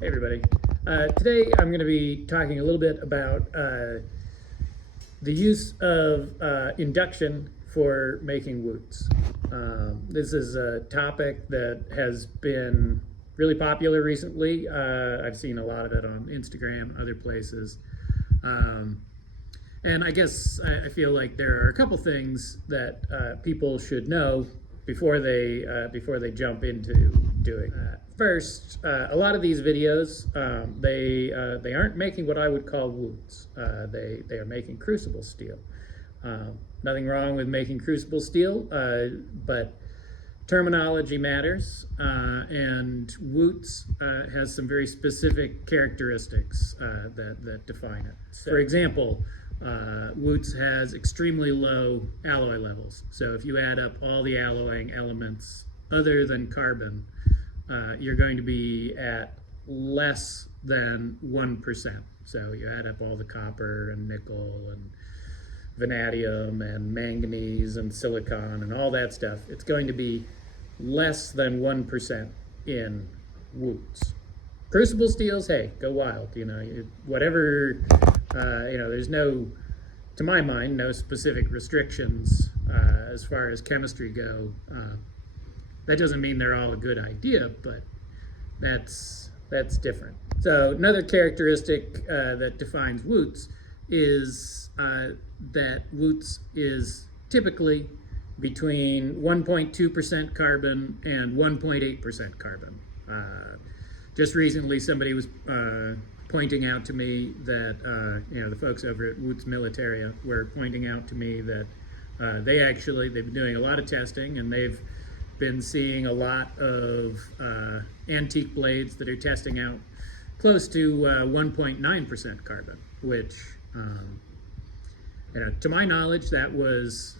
Hey everybody. Today I'm going to be talking a little bit about the use of induction for making Wootz. This is a topic that has been really popular recently. I've seen a lot of it on Instagram, other places. And I guess I feel like there are a couple things that people should know before they jump into doing that. First, a lot of these videos they aren't making what I would call Wootz. They are making crucible steel. Nothing wrong with making crucible steel, but terminology matters, and Wootz has some very specific characteristics that define it. For example, Wootz has extremely low alloy levels. So if you add up all the alloying elements other than carbon, you're going to be at less than 1%. So you add up all the copper and nickel and vanadium and manganese and silicon and all that stuff. It's going to be less than 1% in Wootz. Crucible steels, hey, go wild. Whatever, there's no, to my mind, no specific restrictions as far as chemistry go. That doesn't mean they're all a good idea, but that's different. So another characteristic that defines Wootz is that Wootz is typically between 1.2% carbon and 1.8% carbon. Just recently, somebody was pointing out to me that the folks over at Wootz Militaria were pointing out to me that they've been doing a lot of testing, and they've been seeing a lot of antique blades that are testing out close to 1.9% carbon, which, to my knowledge, that was,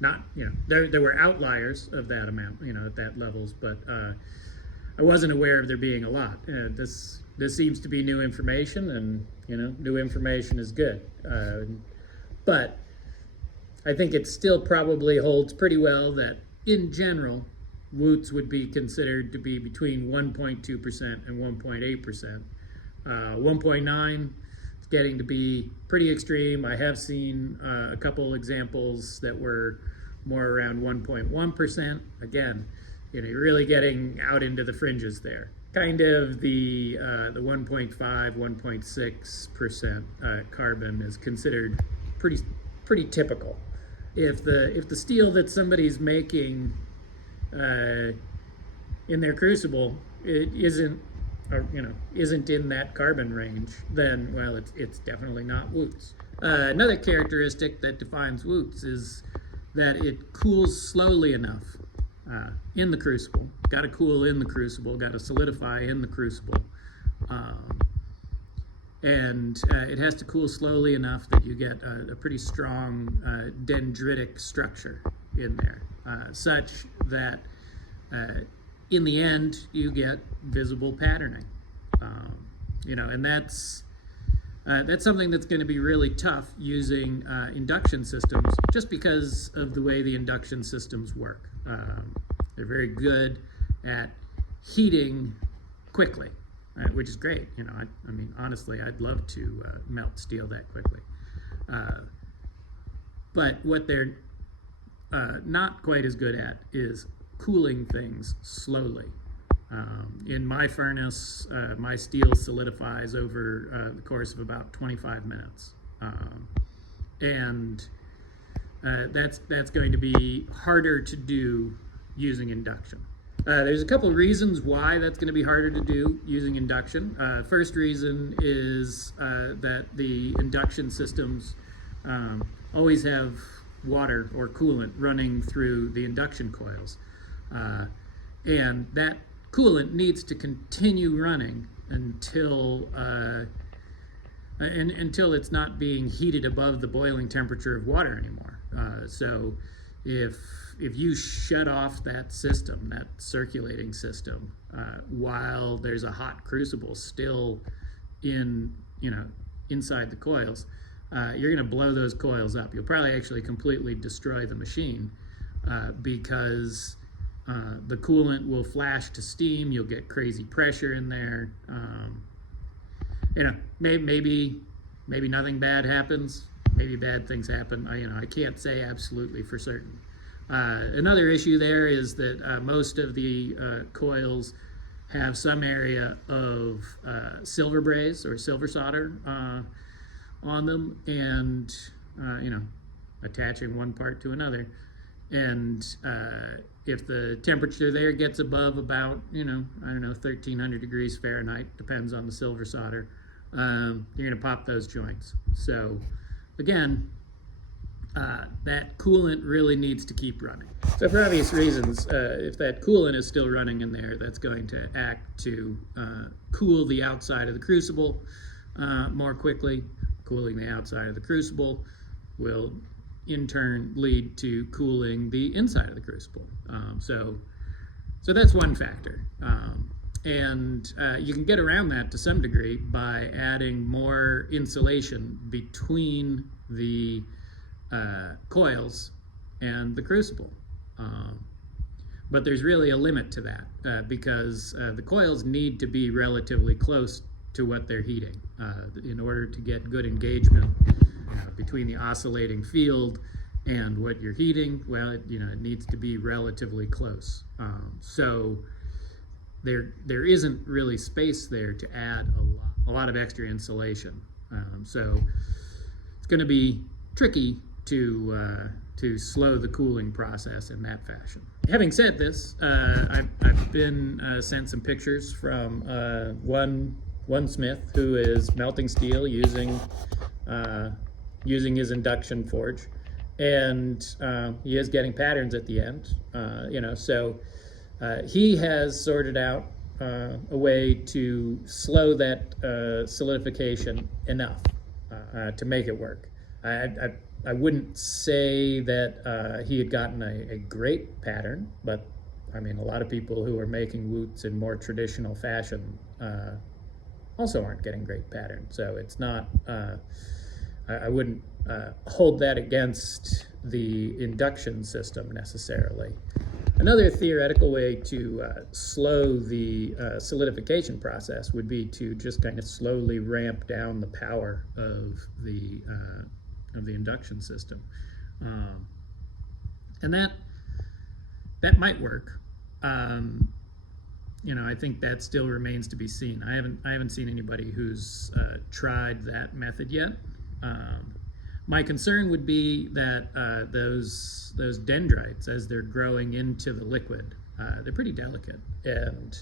not, there were outliers of that amount, at that levels, but I wasn't aware of there being a lot. This seems to be new information, and, new information is good. But I think it still probably holds pretty well that in general, Wootz would be considered to be between 1.2% and 1.8%. 1.9 is getting to be pretty extreme. I have seen a couple examples that were more around 1.1%. Again, you're really getting out into the fringes there. Kind of the 1.5, 1.6% carbon is considered pretty typical. If the steel that somebody's making in their crucible isn't in that carbon range, then well, it's definitely not Wootz. Another characteristic that defines Wootz is that it cools slowly enough in the crucible. Got to cool in the crucible. Got to solidify in the crucible. And it has to cool slowly enough that you get a pretty strong dendritic structure in there, such that in the end you get visible patterning. And that's something that's going to be really tough using induction systems, just because of the way the induction systems work. They're very good at heating quickly. Which is great. I mean, honestly, I'd love to melt steel that quickly. But what they're not quite as good at is cooling things slowly. In my furnace, my steel solidifies over the course of about 25 minutes. And that's going to be harder to do using induction. There's a couple reasons why that's going to be harder to do using induction. First reason is that the induction systems always have water or coolant running through the induction coils. And that coolant needs to continue running until it's not being heated above the boiling temperature of water anymore. So if you shut off that system, that circulating system, while there's a hot crucible still inside the coils, you're going to blow those coils up. You'll probably actually completely destroy the machine because The coolant will flash to steam. You'll get crazy pressure in there. Maybe nothing bad happens. Maybe bad things happen. I can't say absolutely for certain. Another issue there is that most of the coils have some area of silver braze or silver solder on them, and attaching one part to another. And if the temperature there gets above about 1300 degrees Fahrenheit, depends on the silver solder, you're going to pop those joints. So again, that coolant really needs to keep running. So for obvious reasons, if that coolant is still running in there, that's going to act to cool the outside of the crucible more quickly. Cooling the outside of the crucible will in turn lead to cooling the inside of the crucible. So that's one factor. And you can get around that to some degree by adding more insulation between the coils and the crucible. But there's really a limit to that because the coils need to be relatively close to what they're heating in order to get good engagement between the oscillating field and what you're heating. Well, it needs to be relatively close. So there isn't really space there to add a lot of extra insulation. So it's going to be tricky to slow the cooling process in that fashion. Having said this, I've been sent some pictures from one smith who is melting steel using his induction forge, and he is getting patterns at the end. So he has sorted out a way to slow that solidification enough to make it work. I wouldn't say that he had gotten a great pattern, but I mean, a lot of people who are making Wootz in more traditional fashion also aren't getting great patterns. So it's not, I wouldn't hold that against the induction system necessarily. Another theoretical way to slow the solidification process would be to just kind of slowly ramp down the power of the induction system, and that might work. I think that still remains to be seen. I haven't seen anybody who's tried that method yet. My concern would be that those dendrites, as they're growing into the liquid, they're pretty delicate, and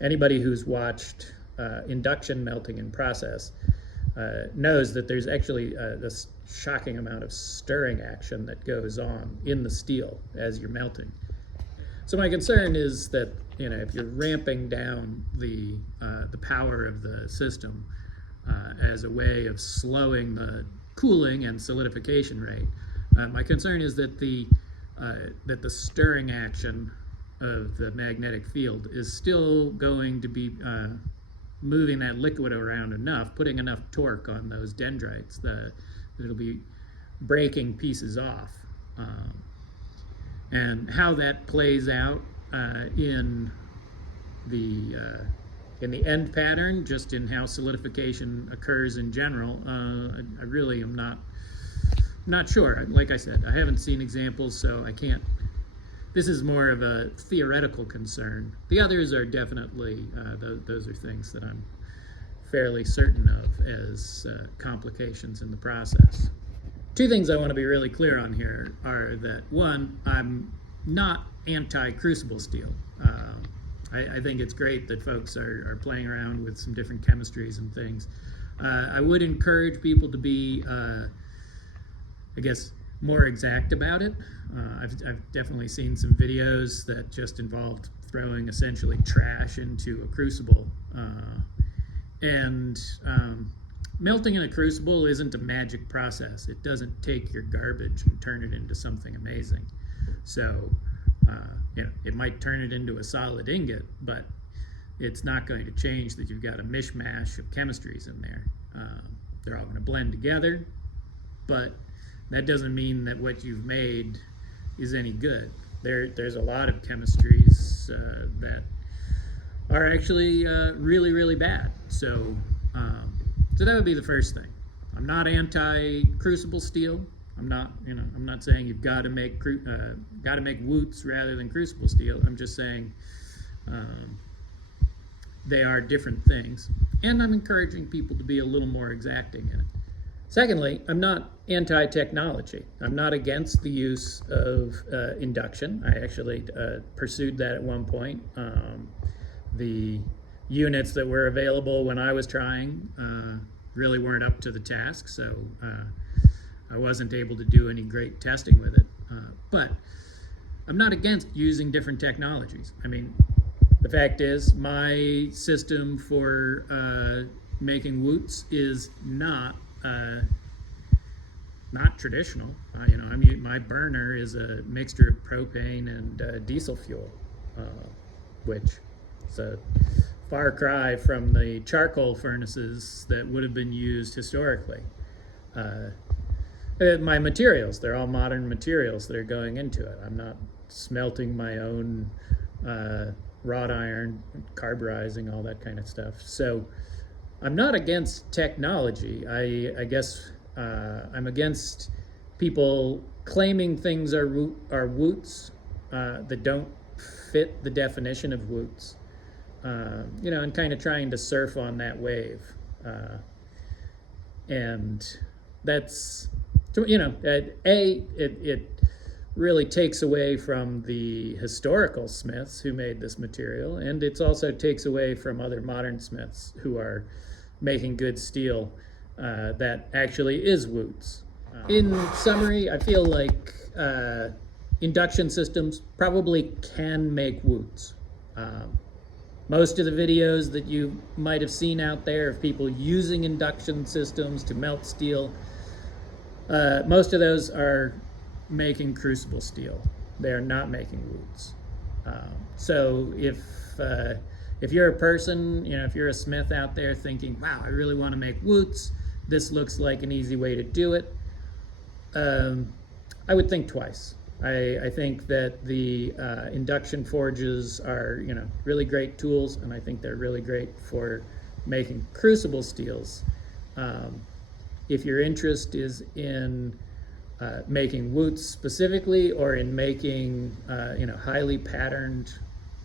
anybody who's watched induction melting in process knows that there's actually this shocking amount of stirring action that goes on in the steel as you're melting. So my concern is that if you're ramping down the power of the system as a way of slowing the cooling and solidification rate, my concern is that the stirring action of the magnetic field is still going to be moving that liquid around enough, putting enough torque on those dendrites that it'll be breaking pieces off. And how that plays out in the end pattern, just in how solidification occurs in general, I really am not sure. Like I said, I haven't seen examples, so I can't. This is more of a theoretical concern. The others are definitely, those are things that I'm fairly certain of as complications in the process. Two things I want to be really clear on here are that, one, I'm not anti-crucible steel. I think it's great that folks are playing around with some different chemistries and things. I would encourage people to be, more exact about it. I've definitely seen some videos that just involved throwing essentially trash into a crucible. Melting in a crucible isn't a magic process. It doesn't take your garbage and turn it into something amazing. So, it might turn it into a solid ingot, but it's not going to change that you've got a mishmash of chemistries in there. They're all going to blend together, but that doesn't mean that what you've made is any good. there's a lot of chemistries that are actually really, really bad. So that would be the first thing. I'm not anti-crucible steel. I'm not saying you've got to make Wootz rather than crucible steel. I'm just saying they are different things, and I'm encouraging people to be a little more exacting in it. Secondly, I'm not anti-technology. I'm not against the use of induction. I actually pursued that at one point. The units that were available when I was trying really weren't up to the task, so I wasn't able to do any great testing with it. But I'm not against using different technologies. I mean, the fact is, my system for making Wootz is not traditional. My burner is a mixture of propane and diesel fuel, which is a far cry from the charcoal furnaces that would have been used historically. My materials, they're all modern materials that are going into it. I'm not smelting my own wrought iron, carburizing, all that kind of stuff. So I'm not against technology. I guess I'm against people claiming things are Wootz that don't fit the definition of Wootz. And kind of trying to surf on that wave. And that's, it really takes away from the historical smiths who made this material, and it also takes away from other modern smiths who are making good steel that actually is Wootz. In summary, I feel like induction systems probably can make Wootz. Most of the videos that you might have seen out there of people using induction systems to melt steel, most of those are making crucible steel. They are not making Wootz. So if you're a person, if you're a smith out there thinking, wow, I really want to make Wootz, this looks like an easy way to do it, I would think twice. I think that the induction forges are, really great tools, and I think they're really great for making crucible steels. If your interest is in making Wootz specifically, or in making, highly patterned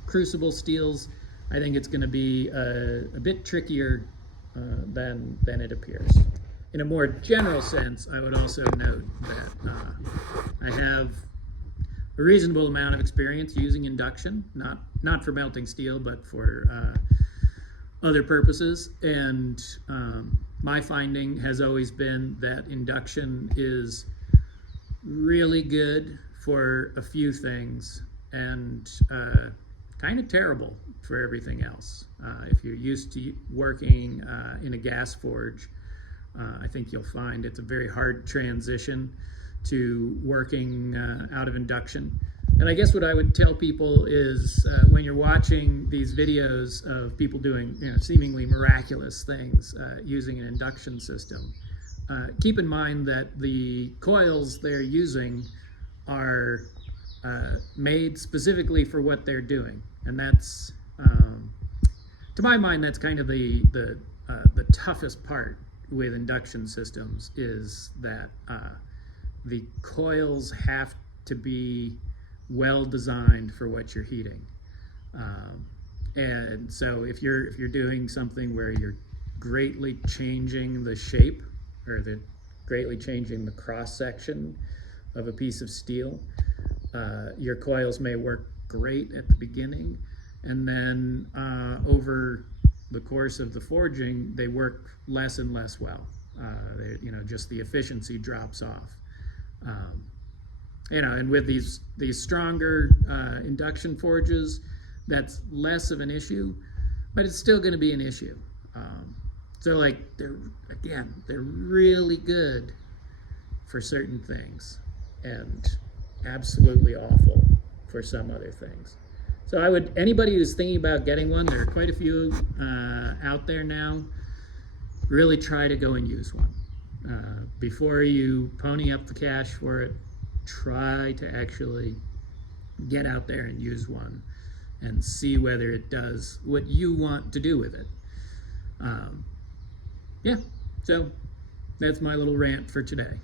crucible steels, I think it's going to be a bit trickier than it appears. In a more general sense, I would also note that I have a reasonable amount of experience using induction, not for melting steel, but for other purposes. And my finding has always been that induction is really good for a few things and kind of terrible for everything else. If you're used to working in a gas forge, I think you'll find it's a very hard transition to working out of induction. And I guess what I would tell people is when you're watching these videos of people doing seemingly miraculous things using an induction system, keep in mind that the coils they're using are made specifically for what they're doing. And that's, to my mind, that's kind of the toughest part with induction systems, is that the coils have to be well designed for what you're heating. And so if you're doing something where you're greatly changing the shape, or greatly changing the cross section of a piece of steel, your coils may work great at the beginning, and then over the course of the forging, they work less and less well. Just the efficiency drops off. And with these stronger induction forges, that's less of an issue, but it's still going to be an issue. So they're really good for certain things and absolutely awful for some other things. So anybody who's thinking about getting one, there are quite a few out there now, really try to go and use one. Before you pony up the cash for it, try to actually get out there and use one and see whether it does what you want to do with it. Yeah, so that's my little rant for today.